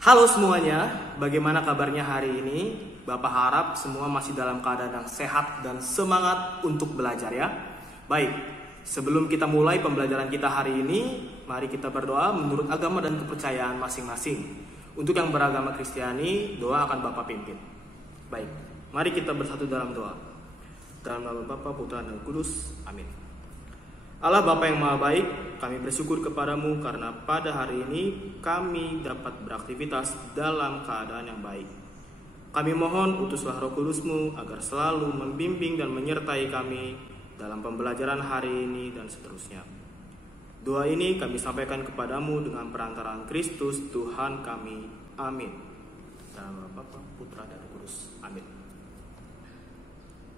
Halo semuanya, bagaimana kabarnya hari ini? Bapak harap semua masih dalam keadaan yang sehat dan semangat untuk belajar ya. Baik, sebelum kita mulai pembelajaran kita hari ini, mari kita berdoa menurut agama dan kepercayaan masing-masing. Untuk yang beragama Kristiani, doa akan Bapak pimpin. Baik, mari kita bersatu dalam doa. Dalam nama Bapa, Putra, dan Kudus. Amin. Allah Bapa yang Maha Baik, kami bersyukur kepadamu karena pada hari ini kami dapat beraktivitas dalam keadaan yang baik. Kami mohon utuslah Roh Kudus-Mu agar selalu membimbing dan menyertai kami dalam pembelajaran hari ini dan seterusnya. Doa ini kami sampaikan kepadamu dengan perantaraan Kristus Tuhan kami. Amin. Dalam nama Bapa, Putra, dan Kudus. Amin.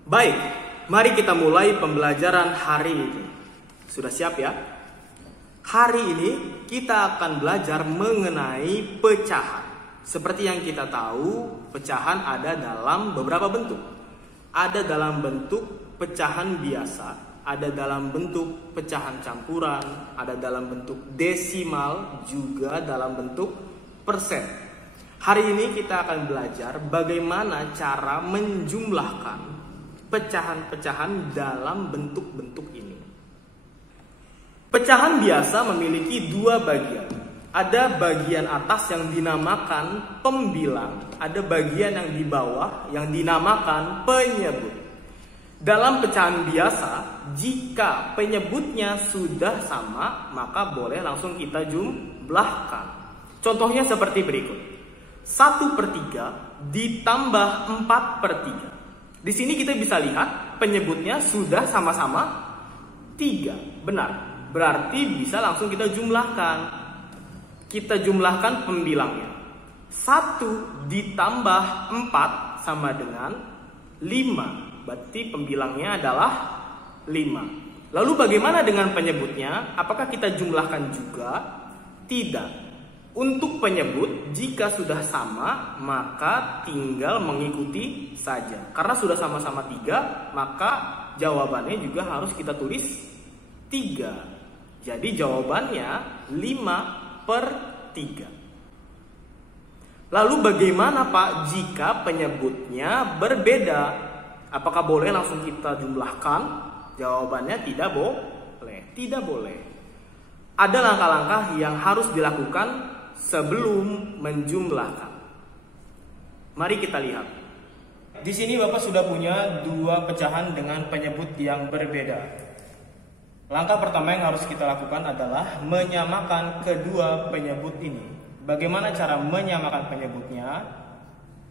Baik, mari kita mulai pembelajaran hari ini. Sudah siap ya? Hari ini kita akan belajar mengenai pecahan. Seperti yang kita tahu, pecahan ada dalam beberapa bentuk. Ada dalam bentuk pecahan biasa, ada dalam bentuk pecahan campuran, ada dalam bentuk desimal, juga dalam bentuk persen. Hari ini kita akan belajar bagaimana cara menjumlahkan pecahan-pecahan dalam bentuk-bentuk ini. Pecahan biasa memiliki dua bagian. Ada bagian atas yang dinamakan pembilang, ada bagian yang di bawah yang dinamakan penyebut. Dalam pecahan biasa, jika penyebutnya sudah sama, maka boleh langsung kita jumlahkan. Contohnya seperti berikut. 1/3 ditambah 4/3. Di sini kita bisa lihat penyebutnya sudah sama-sama 3. Benar. Berarti bisa langsung kita jumlahkan. Kita jumlahkan pembilangnya. 1 ditambah 4 sama dengan 5. Berarti pembilangnya adalah 5. Lalu bagaimana dengan penyebutnya? Apakah kita jumlahkan juga? Tidak. Untuk penyebut, jika sudah sama, maka tinggal mengikuti saja. Karena sudah sama-sama 3, maka jawabannya juga harus kita tulis 3. Jadi jawabannya 5/3. Lalu bagaimana Pak jika penyebutnya berbeda? Apakah boleh langsung kita jumlahkan? Jawabannya tidak boleh. Tidak boleh. Ada langkah-langkah yang harus dilakukan sebelum menjumlahkan. Mari kita lihat. Di sini Bapak sudah punya dua pecahan dengan penyebut yang berbeda. Langkah pertama yang harus kita lakukan adalah menyamakan kedua penyebut ini. Bagaimana cara menyamakan penyebutnya?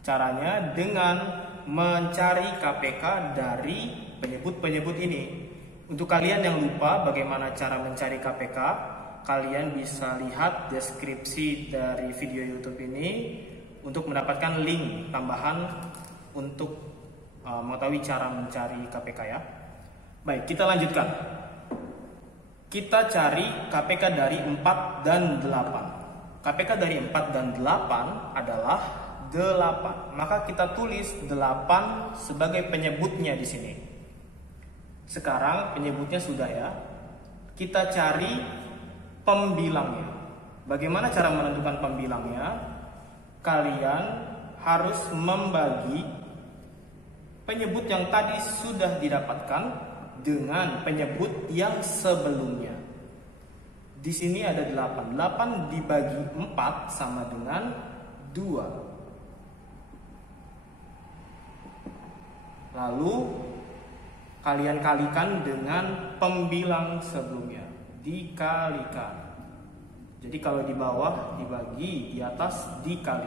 Caranya dengan mencari KPK dari penyebut-penyebut ini. Untuk kalian yang lupa bagaimana cara mencari KPK, kalian bisa lihat deskripsi dari video YouTube ini untuk mendapatkan link tambahan untuk mengetahui cara mencari KPK ya. Baik, kita lanjutkan. Kita cari KPK dari 4 dan 8. KPK dari 4 dan 8 adalah 8. Maka kita tulis 8 sebagai penyebutnya di sini. Sekarang penyebutnya sudah ya. Kita cari pembilangnya. Bagaimana cara menentukan pembilangnya? Kalian harus membagi penyebut yang tadi sudah didapatkan dengan penyebut yang sebelumnya. Di sini ada 8. 8 dibagi 4 sama dengan 2. Lalu kalian kalikan dengan pembilang sebelumnya. Dikalikan. Jadi kalau di bawah dibagi, di atas dikali.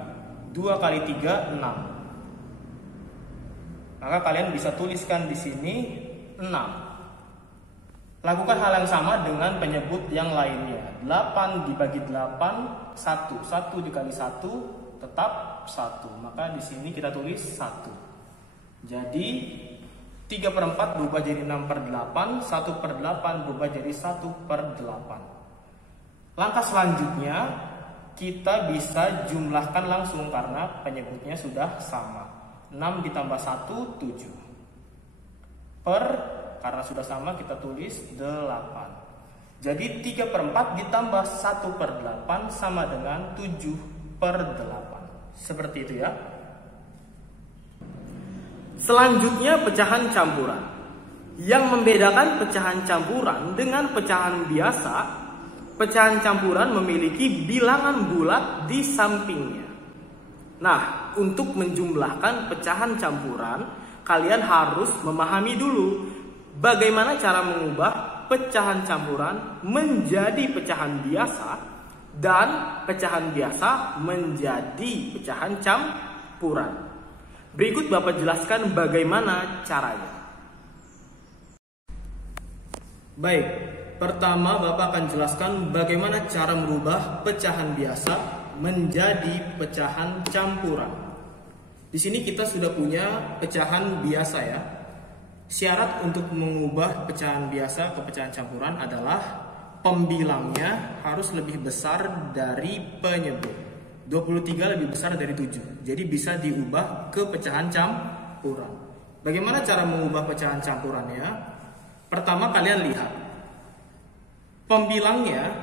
2 kali 3, 6. Maka kalian bisa tuliskan di sini 6. Lakukan hal yang sama dengan penyebut yang lainnya. 8 dibagi 8, 1. 1 dikali 1 tetap 1. Maka di sini kita tulis 1. Jadi 3/4 berubah jadi 6/8, 1/8 berubah jadi 1/8. Langkah selanjutnya kita bisa jumlahkan langsung karena penyebutnya sudah sama. 6 ditambah 1, 7. Karena sudah sama kita tulis 8. Jadi 3/4 ditambah 1/8 sama dengan 7/8. per 8. Seperti itu ya. Selanjutnya pecahan campuran. Yang membedakan pecahan campuran dengan pecahan biasa, pecahan campuran memiliki bilangan bulat di sampingnya. Nah, untuk menjumlahkan pecahan campuran, kalian harus memahami dulu bagaimana cara mengubah pecahan campuran menjadi pecahan biasa dan pecahan biasa menjadi pecahan campuran. Berikut Bapak jelaskan bagaimana caranya. Baik, pertama Bapak akan jelaskan bagaimana cara merubah pecahan biasa menjadi pecahan campuran. Di sini kita sudah punya pecahan biasa ya. Syarat untuk mengubah pecahan biasa ke pecahan campuran adalah pembilangnya harus lebih besar dari penyebut. 23 lebih besar dari 7. Jadi bisa diubah ke pecahan campuran. Bagaimana cara mengubah pecahan campurannya? Pertama kalian lihat pembilangnya,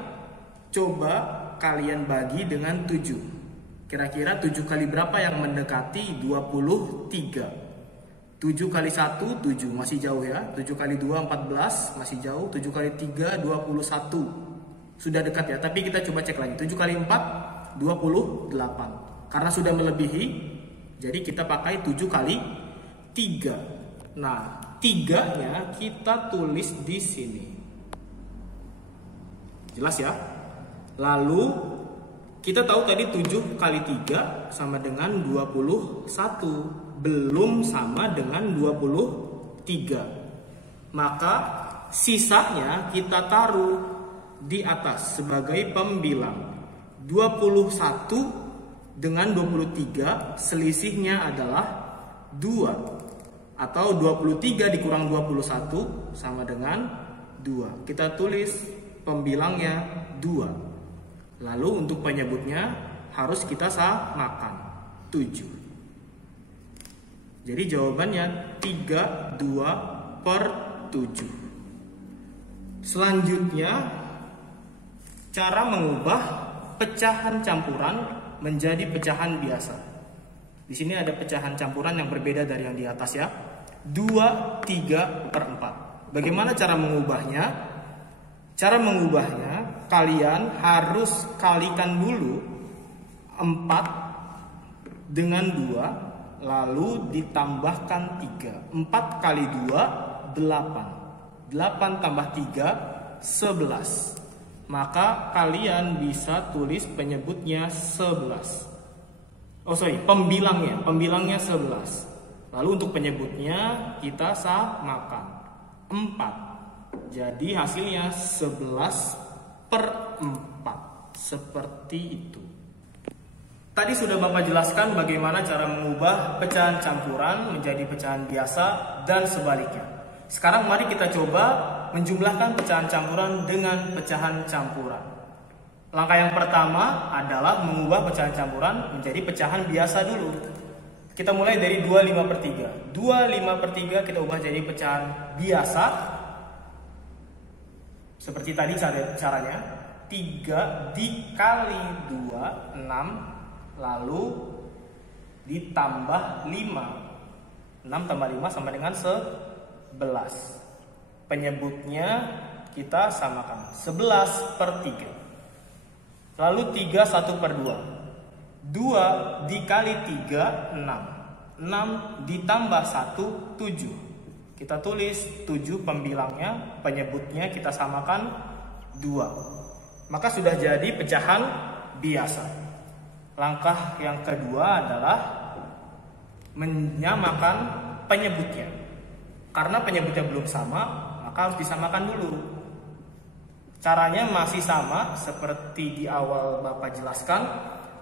coba kalian bagi dengan 7. Kira-kira 7 kali berapa yang mendekati 23? 7 kali 1 7, masih jauh ya. 7 kali 2 14, masih jauh. 7 kali 3 21, sudah dekat ya. Tapi kita coba cek lagi. 7 kali 4 28. Karena sudah melebihi, jadi kita pakai 7 kali 3. Nah, 3-nya kita tulis di sini. Jelas ya? Lalu kita tahu tadi 7 kali 3 sama dengan 21. Belum sama dengan 23. Maka sisanya kita taruh di atas sebagai pembilang. 21 dengan 23 selisihnya adalah 2. Atau 23 dikurang 21 sama dengan 2. Kita tulis pembilangnya 2. Lalu untuk penyebutnya harus kita samakan 7. Jadi jawabannya 32 per 7. Selanjutnya cara mengubah pecahan campuran menjadi pecahan biasa. Di sini ada pecahan campuran yang berbeda dari yang di atas ya. 2, 3 per 4. Bagaimana cara mengubahnya? Cara mengubahnya, kalian harus kalikan dulu 4 dengan 2, lalu ditambahkan 3. 4 kali 2, 8. 8 tambah 3, 11. Maka kalian bisa tulis penyebutnya 11. Pembilangnya 11. Lalu untuk penyebutnya kita samakan 4. Jadi hasilnya 11 per 4. Seperti itu. Tadi sudah Bapak jelaskan bagaimana cara mengubah pecahan campuran menjadi pecahan biasa dan sebaliknya. Sekarang mari kita coba menjumlahkan pecahan campuran dengan pecahan campuran. Langkah yang pertama adalah mengubah pecahan campuran menjadi pecahan biasa dulu. Kita mulai dari 25 per 3. 25 per 3 kita ubah jadi pecahan biasa. Seperti tadi caranya. 3 dikali 2, 6. Lalu ditambah 5. 6 tambah 5 sama dengan 11. Penyebutnya kita samakan 11 per 3. Lalu 3 1 per 2. 2 dikali 3, 6. 6 ditambah 1, 7. Kita tulis 7 pembilangnya, penyebutnya kita samakan 2. Maka sudah jadi pecahan biasa. Langkah yang kedua adalah menyamakan penyebutnya. Karena penyebutnya belum sama, maka harus disamakan dulu. Caranya masih sama seperti di awal Bapak jelaskan,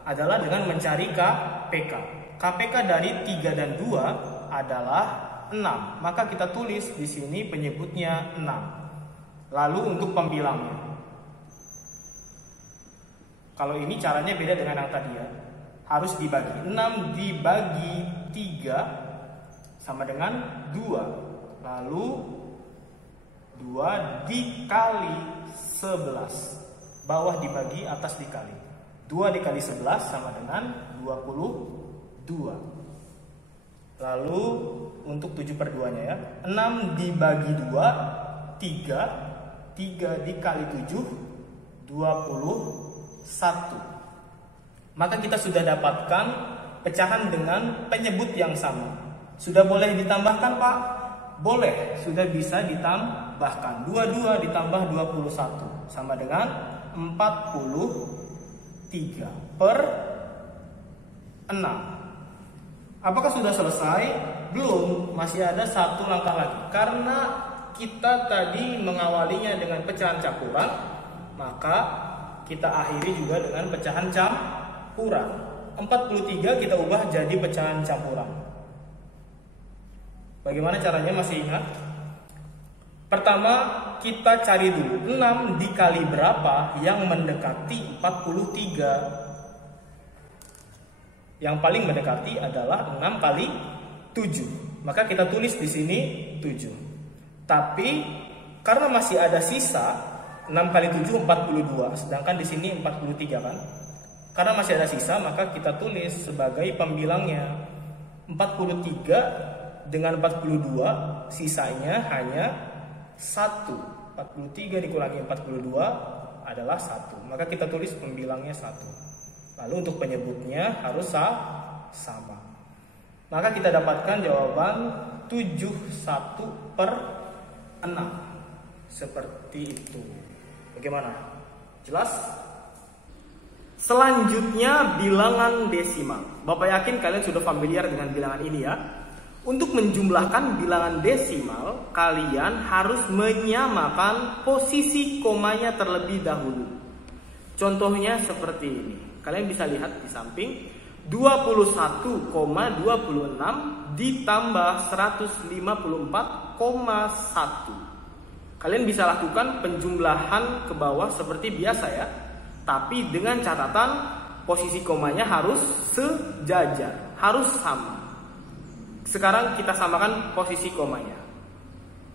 adalah dengan mencari KPK. KPK dari 3 dan 2 adalah 6. Maka kita tulis di sini penyebutnya 6. Lalu untuk pembilangnya. Kalau ini caranya beda dengan yang tadi ya. Harus dibagi. 6 dibagi 3 sama dengan 2. Lalu 2 dikali 11. Bawah dibagi, atas dikali. 2 dikali 11 sama dengan 22. Lalu untuk 7/2-nya ya. 6 dibagi 2, 3. 3 dikali 7, 21. Maka kita sudah dapatkan pecahan dengan penyebut yang sama. Sudah boleh ditambahkan, Pak? Boleh, sudah bisa ditambahkan. 22 ditambah 21 sama dengan 43/6. Apakah sudah selesai? Belum, masih ada satu langkah lagi. Karena kita tadi mengawalinya dengan pecahan campuran, maka kita akhiri juga dengan pecahan campuran. 43 kita ubah jadi pecahan campuran. Bagaimana caranya, masih ingat? Pertama, kita cari dulu 6 dikali berapa yang mendekati 43. Yang paling mendekati adalah 6 kali 7. Maka kita tulis di sini 7. Tapi karena masih ada sisa 6 kali 7 42, sedangkan di sini 43 kan? Karena masih ada sisa, maka kita tulis sebagai pembilangnya 43 dengan 42, sisanya hanya 1. 43 dikurangi 42 adalah 1. Maka kita tulis pembilangnya 1. Lalu untuk penyebutnya harus sama. Maka kita dapatkan jawaban 71/6. Seperti itu. Bagaimana? Jelas? Selanjutnya bilangan desimal. Bapak yakin kalian sudah familiar dengan bilangan ini ya. Untuk menjumlahkan bilangan desimal, kalian harus menyamakan posisi komanya terlebih dahulu. Contohnya seperti ini. Kalian bisa lihat di samping 21,26 ditambah 154,1. Kalian bisa lakukan penjumlahan ke bawah seperti biasa ya. Tapi dengan catatan posisi komanya harus sejajar, harus sama. Sekarang kita samakan posisi komanya.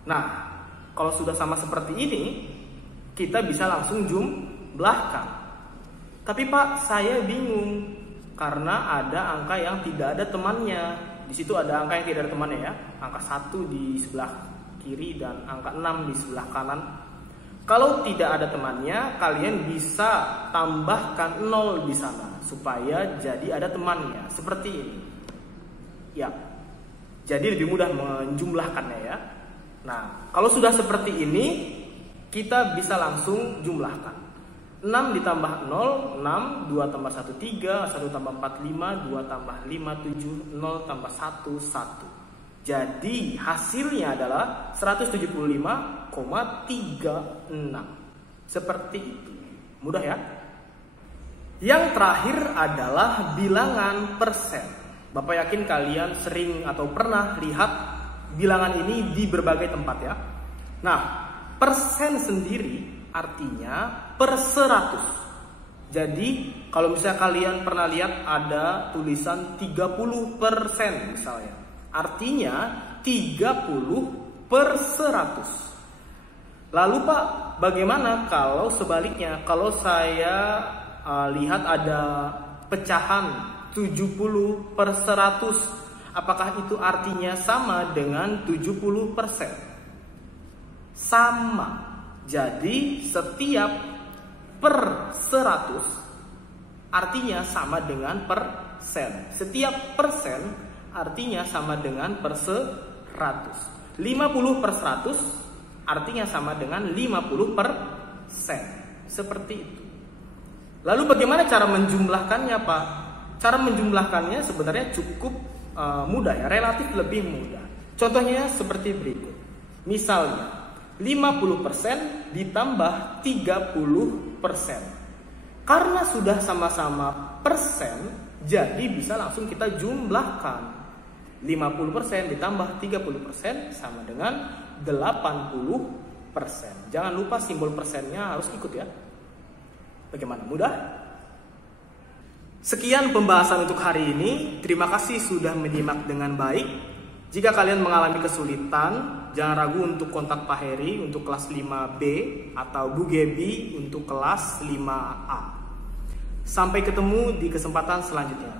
Nah, kalau sudah sama seperti ini, kita bisa langsung jumlahkan. Tapi Pak, saya bingung karena ada angka yang tidak ada temannya. Di situ ada angka yang tidak ada temannya ya. Angka 1 di sebelah kiri dan angka 6 di sebelah kanan. Kalau tidak ada temannya, kalian bisa tambahkan 0 di sana supaya jadi ada temannya. Seperti ini. Ya. Jadi lebih mudah menjumlahkannya ya. Nah, kalau sudah seperti ini, kita bisa langsung jumlahkan. 6 ditambah 0, 6, 2 tambah 1, 3, 1 tambah 4, 5, 2 tambah 5, 7, 0 tambah 1, 1. Jadi hasilnya adalah 175,36. Seperti itu. Mudah ya? Yang terakhir adalah bilangan persen. Bapak yakin kalian sering atau pernah lihat bilangan ini di berbagai tempat ya. Nah, persen sendiri artinya per 100. Jadi kalau misalnya kalian pernah lihat ada tulisan 30% misalnya, artinya 30/100. Lalu Pak, bagaimana kalau sebaliknya? Kalau saya lihat ada pecahan 70/100, apakah itu artinya sama dengan 70%? Sama. Jadi setiap per 100 artinya sama dengan persen. Setiap persen artinya sama dengan per 100. 50/100 artinya sama dengan 50%. Seperti itu. Lalu bagaimana cara menjumlahkannya Pak? Cara menjumlahkannya sebenarnya cukup mudah ya, relatif lebih mudah. Contohnya seperti berikut. Misalnya 50% ditambah 30%. Karena sudah sama-sama persen, jadi bisa langsung kita jumlahkan. 50% ditambah 30% sama dengan 80%. Jangan lupa simbol persennya harus ikut ya. Bagaimana? Mudah? Sekian pembahasan untuk hari ini. Terima kasih sudah menyimak dengan baik. Jika kalian mengalami kesulitan, jangan ragu untuk kontak Pak Heri untuk kelas 5B atau Bu Gebi untuk kelas 5A. Sampai ketemu di kesempatan selanjutnya.